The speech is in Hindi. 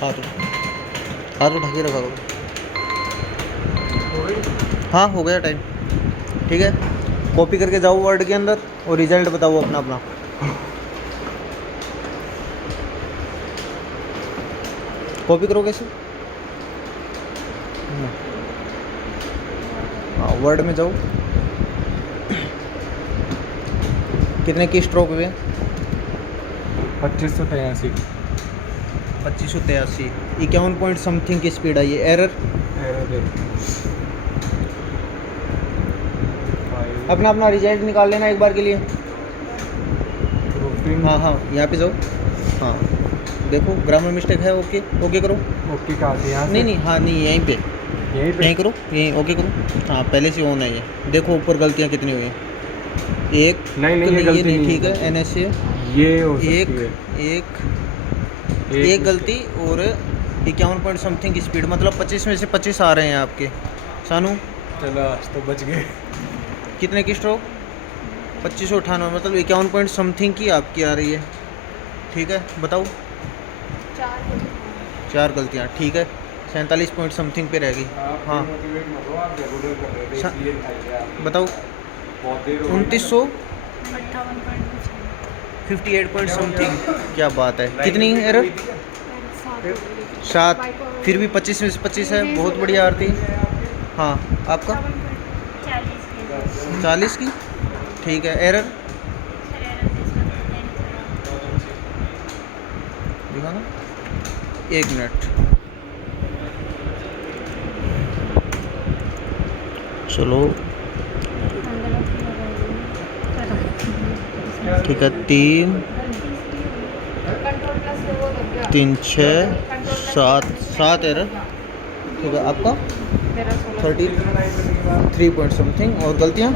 हाथ उठा के रखा करो। हाँ हो गया टाइम। ठीक है, कॉपी करके जाओ वर्ड के अंदर और रिजल्ट बताओ अपना अपना। कॉपी करो कैसे? हाँ वर्ड में जाओ। कितने की स्ट्रोक हुए? 2583। 2583। 51 पॉइंट समथिंग की स्पीड आई है। एरर अपना अपना रिजल्ट निकाल लेना एक बार के लिए। हाँ हाँ यहाँ पे जाओ। हाँ देखो ग्रामर मिस्टेक है। ओके ओके करो। ओके कहा यहाँ नहीं नहीं हाँ नहीं यहीं पे यहीं करो, यहीं ओके करो। हाँ पहले से ऑन है ये। देखो ऊपर गलतियाँ कितनी हुई हैं। एक नहीं तो ये गलती नहीं नहीं ठीक है। एन एस ये हो सकती एक है। एक गलती और 51 पॉइंट समथिंग की स्पीड, मतलब 25 में से 25 आ रहे हैं आपके। सानू चलो आज तो बच गए। कितने की स्ट्रोक? 2598, मतलब 51 पॉइंट समथिंग की आपकी आ रही है। ठीक है बताओ। 4 गलतियाँ ठीक है। 47 पॉइंट समथिंग पे रह गई। हाँ बताओ। 2900 58 पॉइंट समथिंग। क्या बात है। कितनी एरर? 7। फिर भी 25 में से 25 है। बहुत बढ़िया आरती। हाँ आपका 40 की ठीक है। एरर दिखा ना, 1 मिनट। चलो ठीक है। 3 3 6 7 एरर। ठीक है आपका 33 पॉइंट समथिंग। और गलतियाँ